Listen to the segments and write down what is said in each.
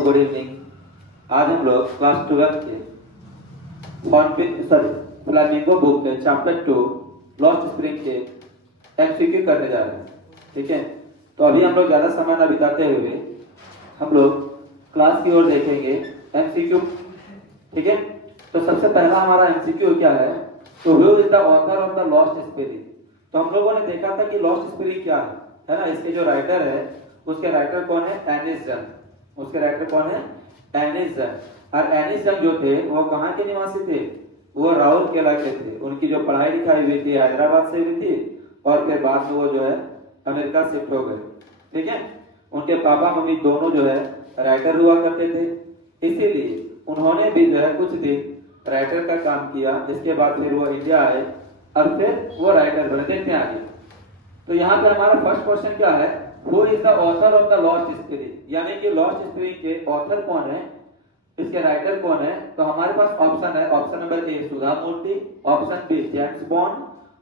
Good evening. आज हम लोग क्लास 12 के फ्लामिंगो बुक के चैप्टर 2 लॉस्ट स्प्रिंग के एमसीक्यू करने जा रहे हैं। ठीक है, तो अभी हम लोग ज्यादा समय न बिताते हुए हम लोग क्लास की ओर देखेंगे एमसीक्यू। ठीक है, तो सबसे पहला हमारा एमसीक्यू क्या है, तो who is the author of the lost spring. तो हम लोगों ने देखा था कि लॉस्ट स्प्रिंग क्या है ना। इसके जो राइटर है उसके राइटर कौन है, एनिस जन। उसके राइटर कौन है, एनिस जन। और एनिस जन जो थे वो कहाँ के निवासी थे, वो राउरकेला के थे। उनकी जो पढ़ाई लिखाई हुई थी हैदराबाद से हुई थी और फिर बाद में वो जो है अमेरिका शिफ्ट हो गए। ठीक है, उनके पापा मम्मी दोनों जो है राइटर हुआ करते थे, इसीलिए उन्होंने भी जो है कुछ दिन राइटर का काम किया। इसके बाद फिर वो इंडिया आए और फिर वो राइटर बने। देखते हैं आगे। तो यहाँ पे हमारा फर्स्ट क्वेश्चन क्या है, who is the author of the lost spirit, यानी कि लॉस्ट स्पिरिट के ऑथर कौन है, इसके राइटर कौन है। तो हमारे पास ऑप्शन है, option number A Sudha Murthy, option B James Bond,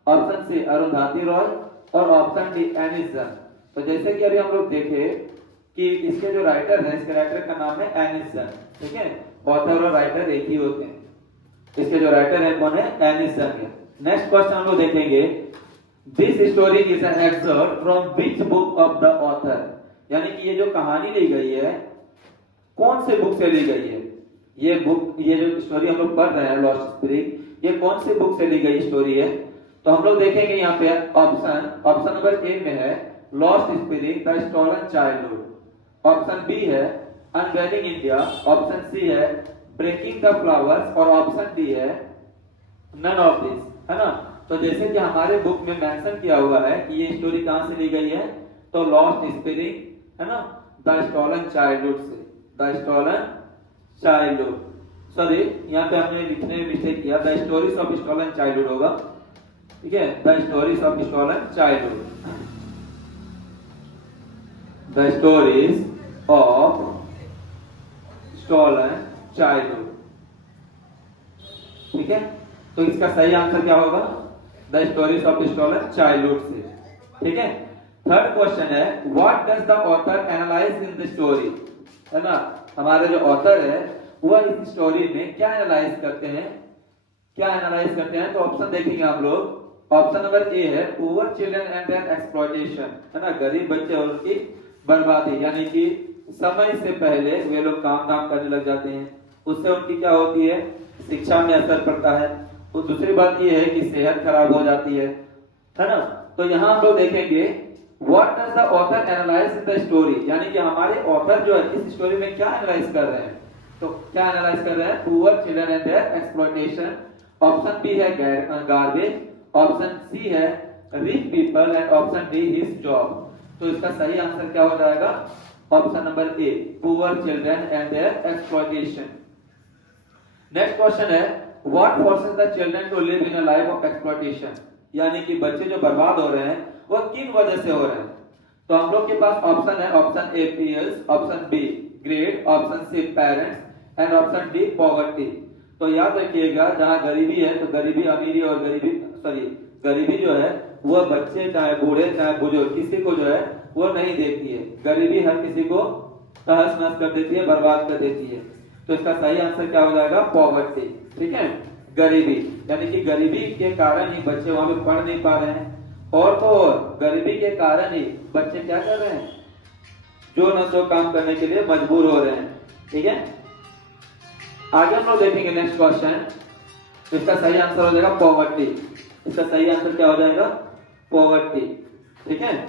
option C Arundhati Roy और ऑप्शन डी एनिस जन। तो जैसे कि अभी हम लोग देखे कि इसके जो राइटर है, इसके राइटर का नाम है एनिस जन। ठीक है, ऑथर और राइटर एक ही होते हैं। इसके जो राइटर है कौन है, एनिस जन। नेक्स्ट क्वेश्चन हम लोग देखेंगे, this story is an exert from which book of the author, यानी कि ये जो कहानी ली गई है कौन से बुक से ली गई है। ये बुक, ये जो स्टोरी हम लोग पढ़ रहे हैं लॉस्ट स्पिरिट, ये कौन से बुक से ली गई स्टोरी है। तो हम लोग देखेंगे यहाँ पे ऑप्शन नंबर ए में है lost spirit the stolen childhood, option B है अनवेलिंग इंडिया, ऑप्शन सी है ब्रेकिंग द फ्लावर्स और ऑप्शन डी है नन ऑफ दिस, है ना। तो जैसे कि हमारे बुक में मेंशन किया हुआ है कि ये स्टोरी कहां से ली गई है, तो लॉस्ट स्पिरिट, है ना, द स्टोलन चाइल्डहुड से, द स्टोलन चाइल्डहुड। सॉरी, यहाँ पे हमने लिखने में मिस्टेक किया, the stories of stolen childhood होगा। ठीक है, the stories of stolen childhood, the stories of stolen childhood. ठीक है, तो इसका सही आंसर क्या होगा, the stories of stolen childhood से। ठीक है, थर्ड क्वेश्चन है, what does the author analyse in the story, है ना। हमारे जो ऑथर है वह इस स्टोरी में क्या एनालाइज करते हैं, क्या एनालाइज करते हैं। तो ऑप्शन देखेंगे हम लोग, ऑप्शन नंबर ए है poor children and their exploitation, है ना, गरीब बच्चे और उनकी बर्बादी, यानी कि समय से पहले वे लोग काम धाम करने लग जाते हैं, उससे उनकी क्या होती है, शिक्षा में असर पड़ता है। तो दूसरी बात ये है कि सेहत खराब हो जाती है ना। तो यहाँ हम लोग देखेंगे what does the author analyse in the story, यानी कि हमारे ऑथर जो है इस स्टोरी में क्या एनालाइज कर रहे हैं। तो क्या एनालाइज कर रहे हैं, poor children and their exploitation, option B है गार्बेज, ऑप्शन सी है rich people and option D his job. तो इसका सही आंसर क्या हो जाएगा, option number A poor children and their exploitation. Next question है, what forces the children to live in a life of exploitation, यानी कि बच्चे जो बर्बाद हो रहे हैं वो किन वजह से हो रहे हैं। तो हम लोग के पास ऑप्शन है, option A peers, option B grade, option C parents and option D poverty. तो याद रखिएगा, जहां गरीबी है तो गरीबी अमीरी और गरीबी जो है वह बच्चे चाहे बूढ़े चाहे बुजुर्ग किसी को जो है वो नहीं देखती है। गरीबी हर किसी को तहस नहस कर देती है, बर्बाद कर देती है। तो इसका सही आंसर क्या हो जाएगा, पॉवर्टी। ठीक है, गरीबी, यानी कि गरीबी के कारण ही बच्चे वहां पे पढ़ नहीं पा रहे हैं, और तो और गरीबी के कारण ही बच्चे क्या कर रहे हैं, जो न तो काम करने के लिए मजबूर हो रहे हैं। ठीक है, आगे हम लोग देखेंगे नेक्स्ट क्वेश्चन। इसका सही आंसर हो जाएगा पॉवर्टी। इसका सही आंसर क्या हो जाएगा, पॉवर्टी। ठीक है,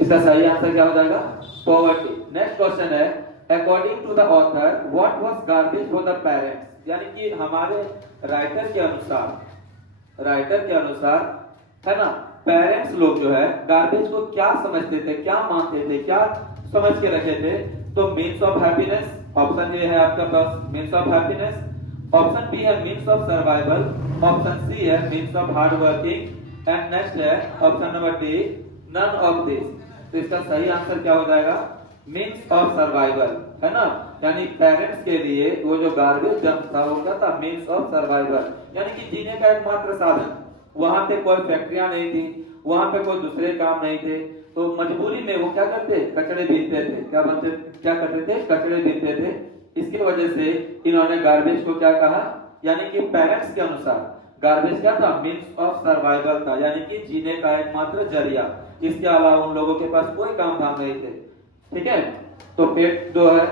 इसका सही आंसर क्या हो जाएगा, पॉवर्टी। नेक्स्ट क्वेश्चन है, according to the author what was garbage for the parents, यानी कि हमारे राइटर के अनुसार है ना, पेरेंट्स लोग जो है गार्बेज को क्या समझते थे, क्या मानते थे, क्या समझ के रखे थे। तो means of happiness, option A है आपका पास means of happiness, option B है means of survival, option C है means of hard working and next है option number D none of this. तो इसका सही आंसर क्या हो जाएगा, मीन्स ऑफ सर्वाइवल, है ना। यानी पेरेंट्स के लिए वो जो गार्बेज डंप था वो क्या था, मीन्स ऑफ सर्वाइवल, यानी कि जीने का एकमात्र साधन। वहां पे कोई फैक्ट्रियां नहीं थी, वहां पे कोई दूसरे काम नहीं थे, तो मजबूरी में वो क्या करते, कचड़े बीनते थे। क्या करते थे, कचड़े बीनते थे। इसकी वजह से इन्होंने गार्बेज को क्या कहा, यानी कि पेरेंट्स के अनुसार गार्बेज क्या था, मीन्स ऑफ सर्वाइवल था, यानी कि जीने का एकमात्र जरिया। इसके अलावा उन लोगों के पास कोई काम धाम नहीं थे। ठीक है, तो पेट जो है,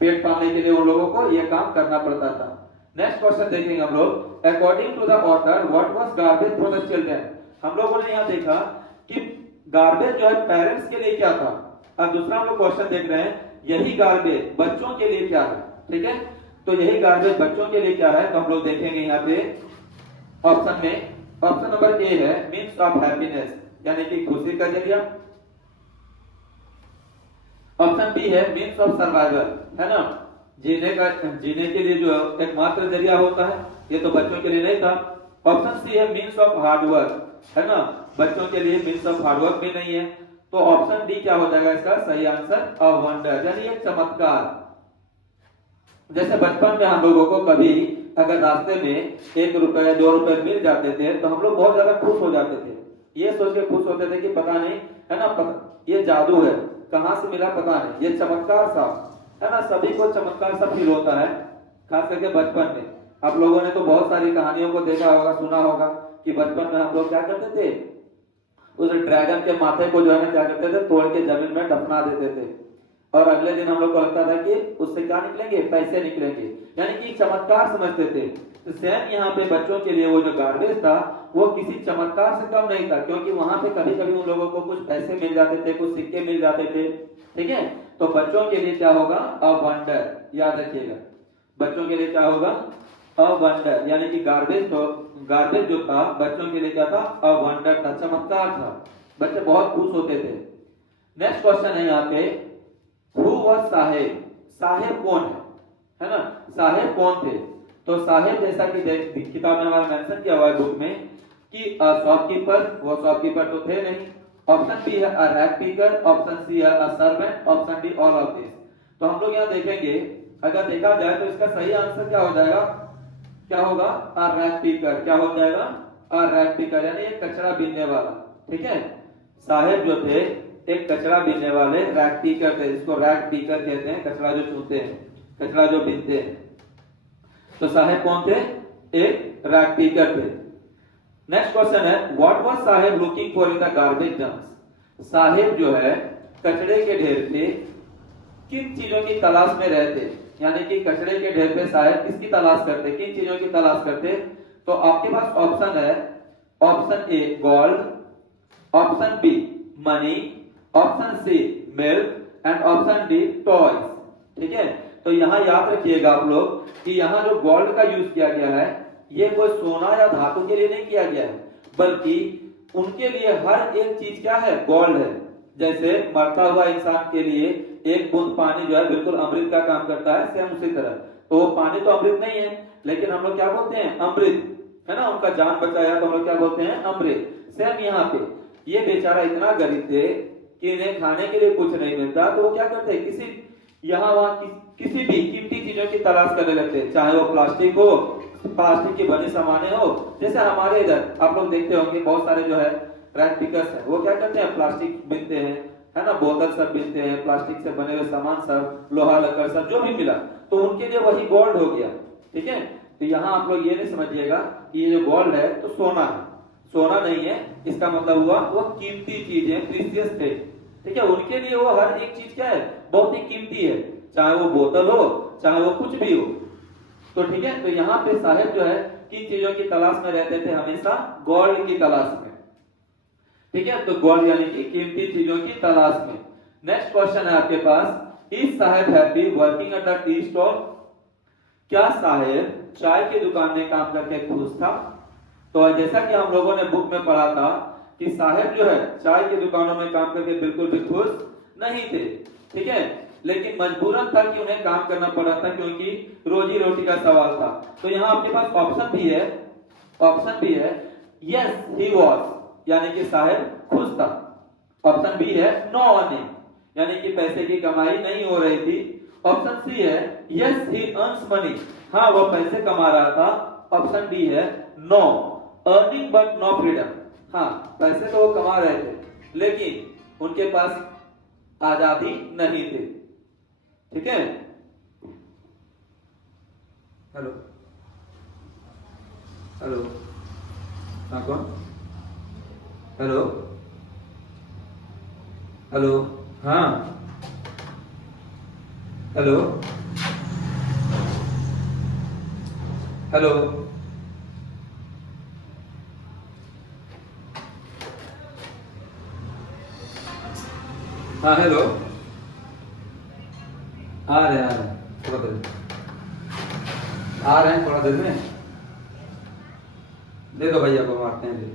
पेट पालने के लिए उन लोगों को यह काम करना पड़ता था। नेक्स्ट क्वेश्चन देखेंगे हम लोग, according to the author what was garbage for the children. हम लोगों ने यहाँ देखा कि गार्बेज जो है पेरेंट्स के लिए क्या था। अब दूसरा हम लोग क्वेश्चन देख रहे हैं, यही गार्बेज बच्चों के लिए क्या है। ठीक है, तो यही गार्बेज बच्चों के लिए क्या है, तो हम लोग देखेंगे यहाँ पे ऑप्शन में। ऑप्शन नंबर ए है मीन्स ऑफ हैप्पीनेस, यानी कि खुशी का जरिया। ऑप्शन बी है मीन्स ऑफ सर्वाइवल, है ना, जीने के लिए जो एकमात्र जरिया होता है, ये तो बच्चों के लिए नहीं था। ऑप्शन सी है मीन्स ऑफ हार्डवर्क, है ना, बच्चों के लिए मीन्स ऑफ हार्डवर्क भी नहीं है। तो ऑप्शन डी क्या हो जाएगा इसका सही आंसर, अ वंडर, यानी एक चमत्कार। जैसे बचपन में हम लोगों को कभी अगर रास्ते में 1 रुपए 2 रुपए मिल जाते थे तो हम लोग बहुत ज्यादा खुश हो जाते थे। ये सोच के खुश होते थे कि पता नहीं, है ना, ये जादू है, कहां से मिला पता नहीं, ये चमत्कार सा, है ना। सभी को चमत्कार सा फील होता है, खास करके बचपन में। आप लोगों ने तो बहुत सारी कहानियों को देखा होगा, सुना होगा कि बचपन में हम लोग क्या करते थे, उस ड्रैगन के माथे को जो है ना क्या करते थे, तोड़ के जमीन में दफना देते थे, और अगले दिन हम लोग को लगता था कि उससे क्या निकलेंगे, पैसे निकलेंगे, यानी कि चमत्कार समझते थे। तो सेम यहाँ पे बच्चों के लिए वो जो गार्बेज था वो किसी चमत्कार से कम नहीं था, क्योंकि वहां पे कभी कभी उन लोगों को कुछ पैसे मिल जाते थे, कुछ सिक्के मिल जाते थे। ठीक है, तो बच्चों के लिए क्या होगा, अ वंडर, याद रखिएगा, बच्चों के लिए क्या होगा, अ वंडर, यानी कि गार्बेज जो था बच्चों के लिए क्या था, अ वंडर था, चमत्कार था, बच्चे बहुत खुश होते थे। नेक्स्ट क्वेश्चन है यहाँ पे, हु वाज साहेब, साहेब कौन है ना, साहेब कौन थे। तो साहेब जैसा कि किताब में हमारा मेंशन किया हुआ है बुक में कि शॉपकीपर, वो शॉपकीपर तो थे नहीं। ऑप्शन बी है a rag picker, option C है a servant, option D all of this. तो हम लोग यहाँ देखेंगे, अगर देखा जाए तो इसका सही आंसर क्या हो जाएगा, क्या होगा, अ रैग पिकर, क्या हो जाएगा, अ रैग पिकर, यानी एक कचरा बीनने वाला। ठीक है, साहेब जो थे एक कचरा बीनने वाले, रैग पिकर थे, जिसको रैग पिकर कहते हैं, कचरा जो चूते हैं, कचरा जो बीनते हैं। तो साहेब कौन थे, एक रैग पिकर थे। नेक्स्ट क्वेश्चन है, what was Saheb looking for in the garbage dumps. Saheb जो है कचरे के ढेर पे किन चीजों की तलाश में रहते, यानी कि कचरे के ढेर पे साहेब किसकी तलाश करते, किन चीजों की तलाश करते। तो आपके पास ऑप्शन है, option A gold, option B money, option C milk and option D toys. ठीक है, तो यहाँ याद रखिएगा आप लोग कि यहाँ जो गोल्ड का यूज किया गया है ये कोई सोना या धातु के लिए नहीं किया गया है, बल्कि उनके लिए हर एक चीज क्या है, गोल्ड है। जैसे मरता हुआ इंसान के लिए एक बूंद पानी जो है बिल्कुल अमृत का काम करता है, सेम उसी तरह। तो पानी तो अमृत नहीं है, लेकिन हम लोग क्या बोलते हैं, अमृत, है ना, उनका जान बचाया तो हम लोग क्या बोलते हैं, अमृत। सेम यहाँ पे ये बेचारा इतना गरीब थे कि इन्हें खाने के लिए कुछ नहीं मिलता, तो वो क्या करते हैं, यहाँ वहां किसी भी कीमती चीजों की तलाश करने लगते हैं, चाहे वो प्लास्टिक हो, प्लास्टिक की बनी सामानें हो। जैसे हमारे इधर आप लोग देखते होंगे बहुत सारे जो है रैग पिकर्स है, वो क्या करते हैं, प्लास्टिक बीनते हैं, है ना, बोतल सब बीनते हैं, प्लास्टिक से बने हुए सामान सब, लोहा लकड़ सब जो भी मिला, तो उनके लिए वही गोल्ड हो गया। ठीक है, तो यहाँ आप लोग ये नहीं समझिएगा कि ये जो गोल्ड है तो सोना है, सोना नहीं है, इसका मतलब हुआ वो कीमती चीज है, प्रीशियस थे। ठीक है, उनके लिए वो हर एक चीज क्या है, बहुत ही कीमती है, चाहे वो बोतल हो, चाहे वो कुछ भी हो। तो ठीक है, तो यहाँ पे साहेब जो है किन चीजों की तलाश में रहते थे, हमेशा गोल्ड की तलाश में। ठीक है, तो गोल्ड यानी कि कीमती चीजों की तलाश में। नेक्स्ट क्वेश्चन है आपके पास, is Saheb happy working at the tea stall. क्या साहेब चाय की दुकान में काम करके खुश था। तो जैसा कि हम लोगों ने बुक में पढ़ा था कि साहेब जो है चाय की दुकानों में काम करके बिल्कुल भी खुश नहीं थे। ठीक है, लेकिन मजबूरन था कि उन्हें काम करना पड़ा था, क्योंकि रोजी रोटी का सवाल था। तो यहाँ आपके पास ऑप्शन भी है, ऑप्शन भी है यस ही वाज, यानी कि साहेब खुश था। ऑप्शन बी है नो अर्निंग, यानी कि पैसे की कमाई नहीं हो रही थी। ऑप्शन सी है यस ही अर्न्स मनी, हाँ वो पैसे कमा रहा था। ऑप्शन डी है no earning but no freedom, हाँ पैसे तो वो कमा रहे थे लेकिन उनके पास आजादी नहीं थी। ठीक है, हेलो हेलो, हाँ कौन, हेलो हेलो, हाँ हेलो हेलो, हाँ हेलो, आ रहे हैं थोड़ा देर, आ रहे हैं थोड़ा देर में, दे दो भैया को, हम आते हैं दे।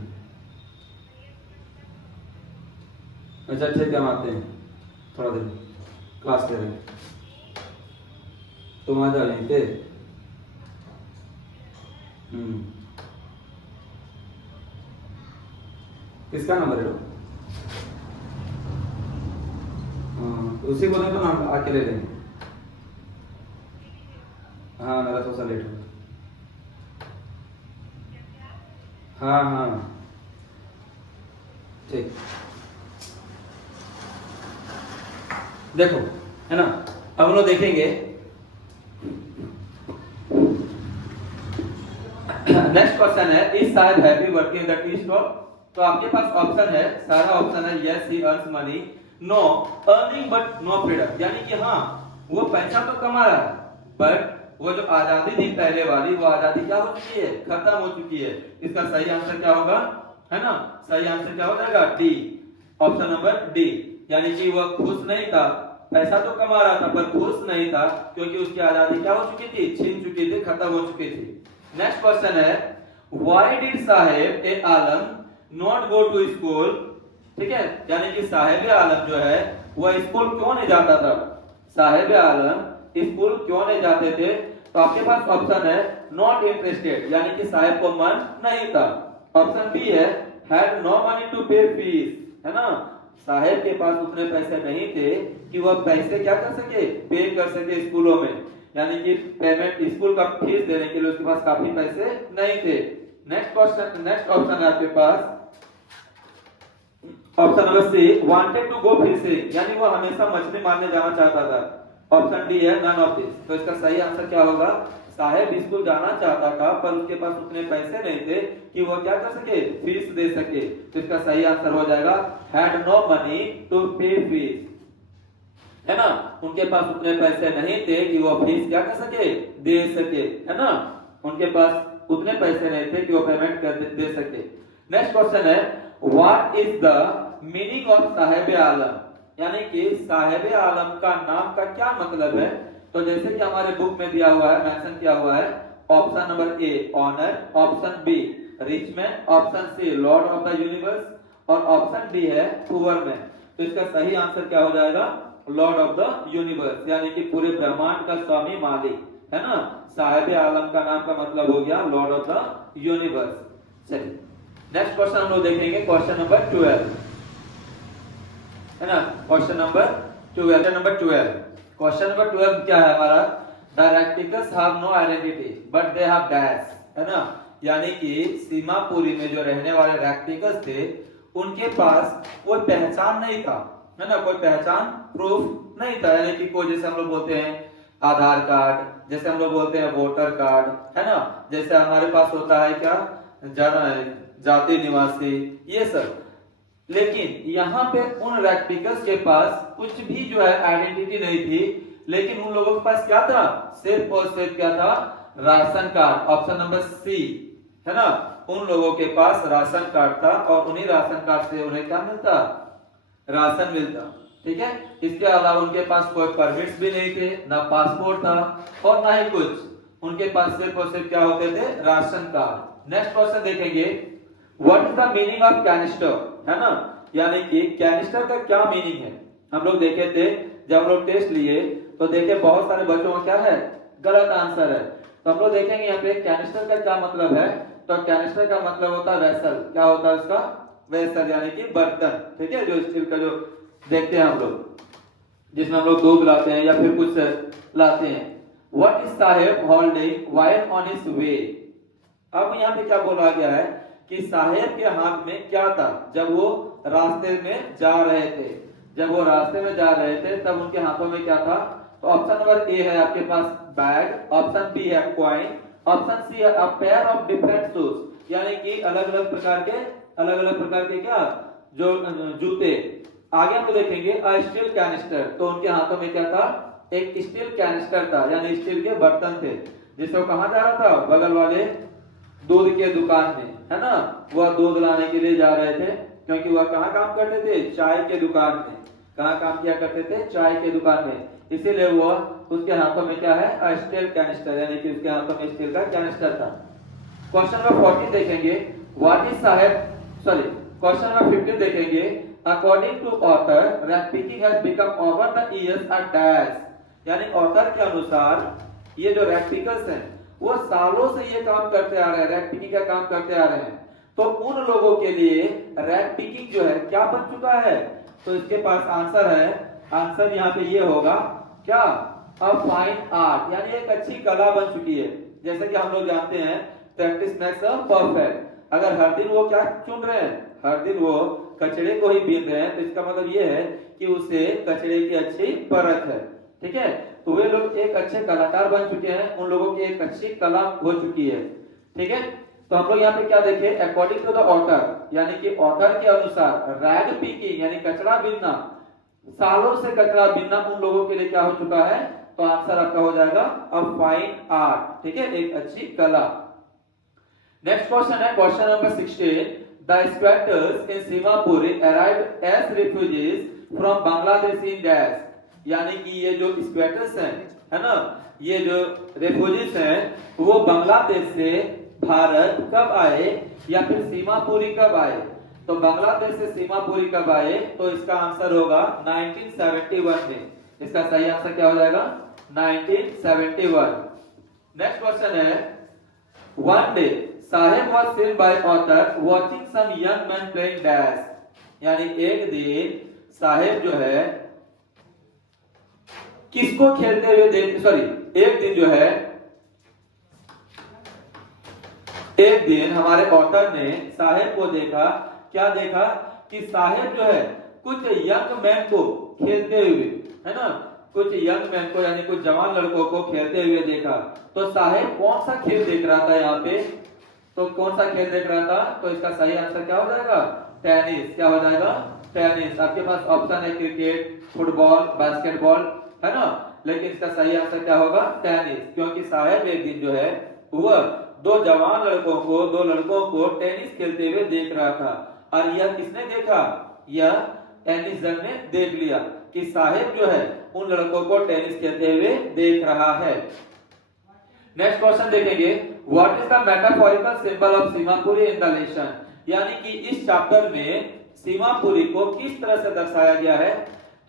अच्छा ठीक है, हम आते हैं थोड़ा देर, क्लास ले रहे हैं, तुम आ जाओ यहीं पे। किसका नंबर है? उसी को दे दो ना, हम आके ले लेंगे। हाँ मेरा थोड़ा सा लेट हो गया। हाँ हाँ ठीक, देखो है ना, अब हम लोग देखेंगे नेक्स्ट क्वेश्चन है, is Saheb happy working the tea stall. तो आपके पास ऑप्शन है, सारा ऑप्शन है, yes he earns money, no earning but no freedom, यानी कि हाँ वो पैसा तो कमा रहा है बट वो जो आजादी थी पहले वाली, वो आजादी क्या हो चुकी है, खत्म हो चुकी है। इसका सही आंसर क्या होगा, है ना, सही आंसर क्या हो जाएगा, डी, ऑप्शन नंबर डी। यानी कि वह खुश नहीं था, पैसा तो कमा रहा था पर खुश नहीं था, क्योंकि उसकी आजादी क्या हो चुकी थी, छीन चुकी थी, खत्म हो चुकी थी। नेक्स्ट क्वेश्चन है, why did Saheb e Alam not go to school. ठीक है, यानी कि साहेब आलम जो है वह स्कूल क्यों नहीं जाता था, साहेब आलम स्कूल क्यों नहीं जाते थे। तो आपके पास ऑप्शन है नॉट इंटरेस्टेड, यानी कि साहेब को मन नहीं था। ऑप्शन बी है हैड नो मनी टू पे फीस, है ना, साहेब के पास उतने पैसे नहीं थे कि वह पैसे क्या कर सके, पे कर सके स्कूलों में, यानी कि पेमेंट स्कूल का फीस देने के लिए उसके पास काफी पैसे नहीं थे। नेक्स्ट क्वेश्चन, नेक्स्ट ऑप्शन है आपके पास option number C, wanted to go fishing, यानी वो हमेशा मछली मारने जाना चाहता था। ऑप्शन डी है नन ऑफ दिस। तो इसका सही आंसर क्या होगा, साहेब स्कूल जाना चाहता था पर उसके पास उतने पैसे नहीं थे कि वो क्या कर सके, फीस दे सके। तो इसका सही आंसर हो जाएगा हैड नो मनी टू पे फीस, है ना, उनके पास उतने पैसे नहीं थे कि वो फीस क्या कर सके, दे सके, है ना, उनके पास उतने पैसे नहीं थे कि वो पेमेंट कर दे सके। नेक्स्ट क्वेश्चन है, what is the meaning of Saheb Alam, यानी कि साहेब आलम का नाम का क्या मतलब है। तो जैसे कि हमारे बुक में दिया हुआ है, मेंशन किया हुआ है, option number A owner, option B rich man, option C lord of the universe और ऑप्शन डी है पुअर मैन। तो इसका सही आंसर क्या हो जाएगा, लॉर्ड ऑफ द यूनिवर्स, यानी कि पूरे ब्रह्मांड का स्वामी मालिक, है ना, साहेब आलम का नाम का मतलब हो गया लॉर्ड ऑफ द यूनिवर्स। चलिए नेक्स्ट क्वेश्चन हम लोग देखेंगे, क्वेश्चन नंबर 12, है ना, क्वेश्चन नंबर 12। क्वेश्चन नंबर 12 क्या है हमारा, the ragpickers have no identity but they have dash, है ना, यानी कि सीमापुरी में जो रहने वाले रेक्टिकल्स थे उनके पास कोई पहचान नहीं था, है ना, कोई पहचान प्रूफ नहीं था, यानी कि कोई जैसे हम लोग बोलते हैं आधार कार्ड, जैसे हम लोग बोलते हैं वोटर कार्ड, है ना, जैसे हमारे पास होता है क्या जाति निवासी, ये सब। लेकिन यहाँ पे उन रेक्टिकल्स के पास कुछ भी जो है आइडेंटिटी नहीं थी, लेकिन उन लोगों के पास क्या था, सिर्फ और सिर्फ क्या था, ration card, option number C, है ना, उन लोगों के पास राशन कार्ड था और उन्हीं राशन कार्ड से उन्हें क्या मिलता, राशन मिलता। ठीक है, इसके अलावा उनके पास कोई परमिट्स भी नहीं थे, ना पासपोर्ट था और ना ही कुछ, उनके पास सिर्फ और सिर्फ क्या होते थे, राशन कार्ड। नेक्स्ट क्वेश्चन देखेंगे, what is the meaning of canister, है ना, यानी कि कैनिस्टर का क्या मीनिंग है। हम लोग देखे थे जब हम लोग टेस्ट लिए तो देखे बहुत सारे बच्चों का क्या है, गलत आंसर है। तो हम लोग देखेंगे यहाँ पे कैनिस्टर का क्या मतलब है। तो कैनिस्टर का मतलब होता है वेसल, क्या होता है उसका, वेसल, यानी कि बर्तन। ठीक है, जो स्टील का जो देखते हैं हम लोग, जिसमें हम लोग दूध लाते हैं या फिर कुछ लाते हैं। What is Saheb holding while on his way. अब यहाँ पे क्या बोला गया है कि साहेब के हाथ में क्या था जब वो रास्ते में जा रहे थे। जब वो रास्ते में जा रहे थे तब उनके हाथों में क्या था? तो ऑप्शन नंबर ए है आपके पास बैग, ऑप्शन बी है कॉइन, ऑप्शन सी है a pair of different shoes, यानी कि अलग अलग प्रकार के क्या जो जूते। आगे हम देखेंगे अ स्टील कैनिस्टर, तो उनके हाथों में क्या था? एक स्टील कैनिस्टर था, यानी स्टील के बर्तन थे, जिससे वो कहां जा रहा था? बगल वाले दूध के दुकान में, है ना। वह दूध लाने के लिए जा रहे थे, क्योंकि वह कहां काम करते थे? चाय के दुकान में। कहां काम किया करते थे? चाय के दुकान में। इसीलिए वो उसके हाथों में क्या है? अ स्टील कैनिस्टर, यानी कि उसके हाथों में स्टील का कैनिस्टर था। क्वेश्चन नंबर 14 देखेंगे, व्हाट इज क्वेश्चन नंबर 15 देखेंगे, according to author rag picking has become over the years a dash, यानी ऑथर के अनुसार ये जो रैक पिकर्स हैं वो सालों से ये काम करते आ रहे हैं, रैक पिकिंग का काम करते आ रहे हैं। तो उन लोगों के लिए रैक पिकिंग जो है क्या बन चुका है? तो इसके पास आंसर है, आंसर यहाँ पे ये होगा क्या? अ फाइन आर्ट, यानी एक अच्छी कला बन चुकी है। जैसे कि हम लोग जानते हैं प्रैक्टिस मेक्स अ परफेक्ट। अगर हर दिन वो क्या चुन रहे हैं? हर दिन वो कचड़े को ही बीन रहे हैं, तो इसका मतलब ये है कि उसे कचड़े की अच्छी परख है। ठीक है, तो वे लोग एक अच्छे कलाकार बन चुके हैं, उन लोगों की एक अच्छी कला हो चुकी है। ठीक है, तो हम लोग यहाँ पे क्या देखें? अकॉर्डिंग टू द ऑथर, यानी कि ऑथर के अनुसार रैग पिकिंग यानी कचरा बीनना, सालों से कचरा बीनना उन लोगों के लिए क्या हो चुका है? तो आंसर आपका हो जाएगा अ फाइन आर्ट। ठीक है, एक अच्छी कला। नेक्स्ट क्वेश्चन है question number 16, the squatters in Seemapuri arrived as refugees from Bangladesh in dash, यानी कि ये जो स्क्वैटर्स हैं, है ना, ये जो रेफ्यूजीज हैं वो बांग्लादेश से भारत कब आए या फिर सीमापुरी कब आए? तो बांग्लादेश से सीमापुरी कब आए? तो इसका आंसर होगा 1971 में। इसका सही आंसर क्या हो जाएगा? 1971। नेक्स्ट क्वेश्चन है, one day Saheb was seen by author watching some young men playing dash, यानी एक दिन साहेब जो है किसको खेलते हुए एक दिन जो है, एक दिन हमारे ऑथर ने साहेब को देखा। क्या देखा? कि साहेब जो है कुछ यंग मैन को खेलते हुए, है ना, कुछ यंग मैन को यानी कुछ जवान लड़कों को खेलते हुए देखा। तो साहेब कौन सा खेल देख रहा था यहाँ पे? तो कौन सा खेल देख रहा था? तो इसका सही आंसर क्या हो जाएगा? टेनिस। क्या हो जाएगा? टेनिस। आपके पास ऑप्शन है क्रिकेट, फुटबॉल, बास्केटबॉल, है ना, लेकिन इसका सही आंसर क्या होगा? टेनिस। क्योंकि साहेब एक दिन जो है वह दो जवान लड़कों को टेनिस खेलते हुए देख रहा था। और यह किसने देखा? यह एनिसन ने देख लिया कि साहेब जो है उन लड़कों को टेनिस खेलते हुए देख रहा है। नेक्स्ट क्वेश्चन देखेंगे, what is the metaphorical symbol of Seemapuri in the lesson, यानी कि इस चैप्टर में सीमापुरी को किस तरह से दर्शाया गया है?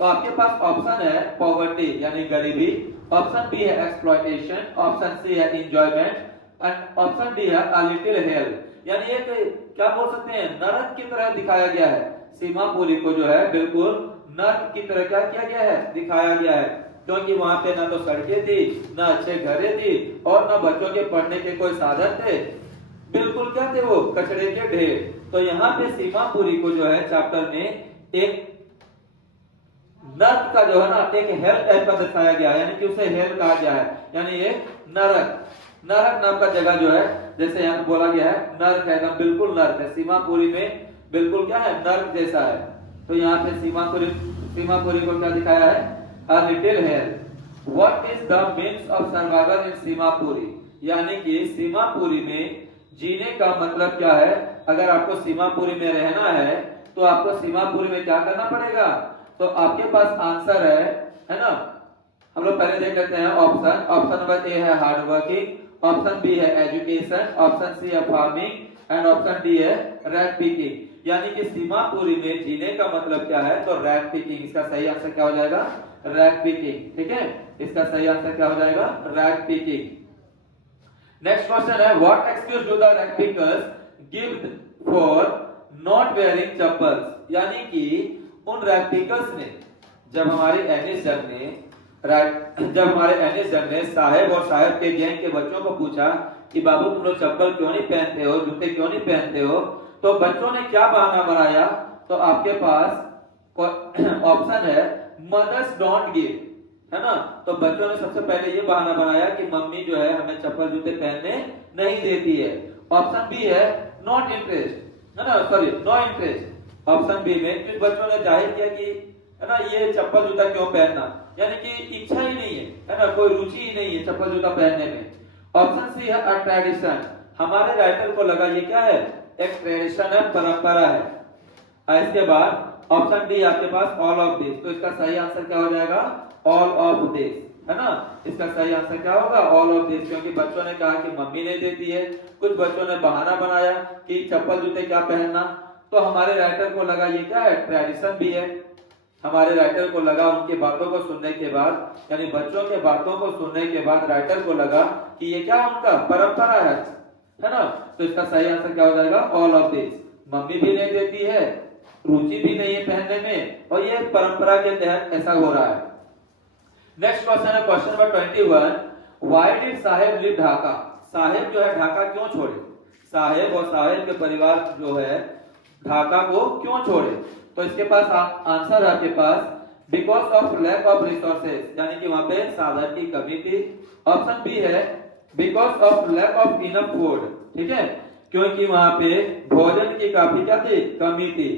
तो आपके पास ऑप्शन है पॉवर्टी यानी गरीबी, ऑप्शन बी है एक्सप्लॉयटेशन, ऑप्शन सी है एंजॉयमेंट एंड ऑप्शन डी है अ लिटिल हेल, यानी एक क्या बोल सकते हैं, नरक की तरह दिखाया गया है। सीमापुरी को जो है बिल्कुल नरक की तरह क्या किया गया है? दिखाया गया है, क्योंकि वहां पे ना तो सड़कें थी, ना अच्छे घरें थी और ना बच्चों के पढ़ने के कोई साधन थे, बिल्कुल क्या थे वो? कचड़े के ढेर। तो यहाँ पे सीमापुरी को जो है चैप्टर में एक नर्क का जो है ना एक हेल टाइप का दर्शाया गया है, यानी कि उसे हेल कहा गया है, यानी ये नरक नाम का जगह जो है, जैसे यहाँ बोला गया है नर्क है, बिल्कुल नर्क है। सीमापुरी में बिल्कुल क्या है? नर्क जैसा है। तो यहाँ पे सीमापुरी को क्या दिखाया है? A little hell. What is the means of survival in Seemapuri, यानी कि सीमापुरी में जीने का मतलब क्या है? अगर आपको सीमापुरी में रहना है तो आपको सीमापुरी में क्या करना पड़ेगा? तो आपके पास आंसर है ना, हम लोग पहले देख लेते हैं ऑप्शन नंबर ए है हार्ड वर्किंग, ऑप्शन बी है एजुकेशन, ऑप्शन सी है फार्मिंग एंड ऑप्शन डी है रैग पिकिंग। यानी कि सीमापुरी में जीने का मतलब क्या है? तो रैग पिकिंग। इसका सही आंसर क्या हो जाएगा? Rag picking. ठीक है, इसका सही आंसर क्या हो जाएगा? Rag picking. नेक्स्ट क्वेश्चन है, what excuse do the rag pickers give for not wearing chappals, यानी कि उन रैग पिकर्स ने जब हमारे एनएस सर ने साहेब और साहेब के गैंग के बच्चों को पूछा कि बाबू तुम लोग चप्पल क्यों नहीं पहनते हो, जूते क्यों नहीं पहनते हो, तो बच्चों ने क्या बहाना बनाया? तो आपके पास ऑप्शन है मदर्स डोंट गिव, है ना। तो बच्चों ने सबसे पहले ये बहाना बनाया कि मम्मी जो है हमें चप्पल जूते पहनने नहीं देती है। ऑप्शन बी है नॉट इंटरेस्ट, है ना, sorry no interest. Option B में कुछ बच्चों ने जाहिर किया कि है ना ये चप्पल जूता क्यों पहनना, यानी कि इच्छा ही नहीं है ना, कोई रुचि ही नहीं है चप्पल जूता पहनने में। ऑप्शन सी है अ ट्रेडिशन, हमारे राइटर को लगा ये क्या है, एक ट्रेडिशन है, परंपरा है। इसके बाद ऑप्शन डी आपके पास ऑल ऑफ दिस, तो इसका सही आंसर क्या हो जाएगा, ऑल ऑफ दिस, है ना। इसका सही आंसर क्या होगा, ऑल ऑफ दिस, क्योंकि बच्चों ने कहा कि मम्मी नहीं देती है, कुछ बच्चों ने बहाना बनाया कि चप्पल जूते क्या पहनना, तो हमारे राइटर को लगा ये क्या है, ट्रेडिशन भी है। हमारे राइटर को लगा उनकी बातों को सुनने के बाद, यानी बच्चों के बातों को सुनने के बाद राइटर को लगा कि ये क्या उनका परंपरा है ना। तो इसका सही आंसर क्या हो जाएगा, ऑल ऑफ दिस। मम्मी भी नहीं देती है, रुचि भी नहीं है पहनने में, और ये परंपरा के तहत ऐसा हो रहा है। नेक्स्ट क्वेश्चन है question number 21, why did Saheb leave Dhaka, Saheb जो है ढाका क्यों छोड़े, साहेब और साहेब के परिवार जो है ढाका को क्यों छोड़े। तो इसके पास आंसर है आपके पास because of lack of resources, यानी कि वहां पे साधन की कमी थी। ऑप्शन बी है because of lack of enough food, ठीक है, क्योंकि वहां पे भोजन की काफी क्या थी, कमी थी।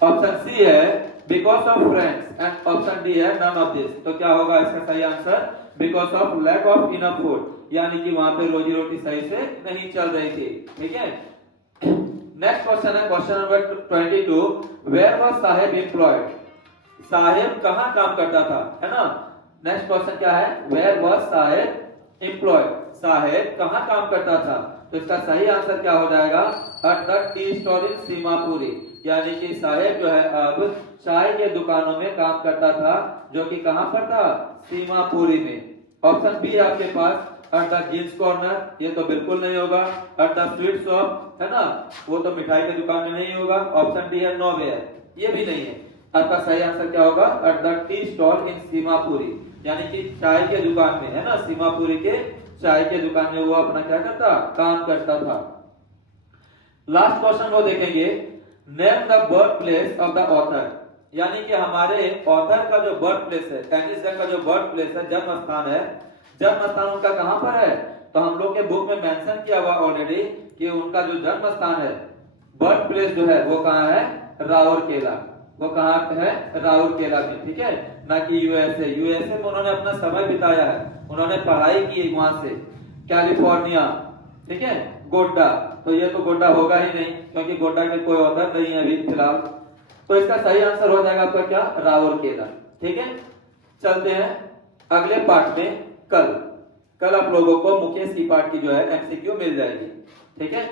ऑप्शन सी है because of friends, and option D है नन ऑफ दिस। तो क्या होगा इसका सही answer, because of lack of enough food, यानी कि वहां पे रोजी रोटी सही से नहीं चल रही थी, ठीक है। नेक्स्ट क्वेश्चन है question number 22, where was Saheb employed, Saheb कहां काम करता था, है ना। नेक्स्ट क्वेश्चन क्या है, where was Saheb employed, Saheb कहां काम करता था। तो इसका सही आंसर क्या हो जाएगा, एट द टी स्टॉल इन सीमापुरी, यानी कि साहेब जो है अब चाय के दुकानों में काम करता था, जो कि कहां पर था, सीमापुरी में। ऑप्शन बी है आपके पास एट द जींस कॉर्नर, ये तो बिल्कुल नहीं होगा। एट द स्वीट शॉप, है ना, वो तो मिठाई की दुकान में नहीं होगा। ऑप्शन डी है नोवेयर, ये भी नहीं है। आपका सही आंसर क्या होगा, एट द टी स्टॉल इन सीमापुरी, यानी कि चाय के दुकान में, है ना, सीमापुरी के चाय के दुकान में वो अपना क्या करता, काम करता था। लास्ट क्वेश्चन वो देखेंगे, name the birth place of the author, यानी कि हमारे ऑथर का जो बर्थ प्लेस है, टेनिसन का जो बर्थ प्लेस है, जन्म स्थान है, जन्म स्थान उनका कहां पर है। तो हम लोग के बुक में मेंशन किया हुआ ऑलरेडी कि उनका जो जन्म स्थान है, बर्थ प्लेस जो है वो कहां है, राउरकेला, वो कहां पे है, राउरकेला में, ठीक है, ना कि यूएसए। यूएसए में उन्होंने अपना समय बिताया है, उन्होंने पढ़ाई की वहां से, कैलिफोर्निया, ठीक है, गोड्डा, तो ये तो गोड्डा होगा ही नहीं, क्योंकि गोड्डा के कोई ऑथर नहीं है अभी फिलहाल। तो इसका सही आंसर हो जाएगा आपका क्या, राउरकेला, ठीक है। चलते हैं अगले पार्ट में, कल आप लोगों को मुकेश की पार्ट की जो है एमसीक्यू मिल जाएगी, ठीक है।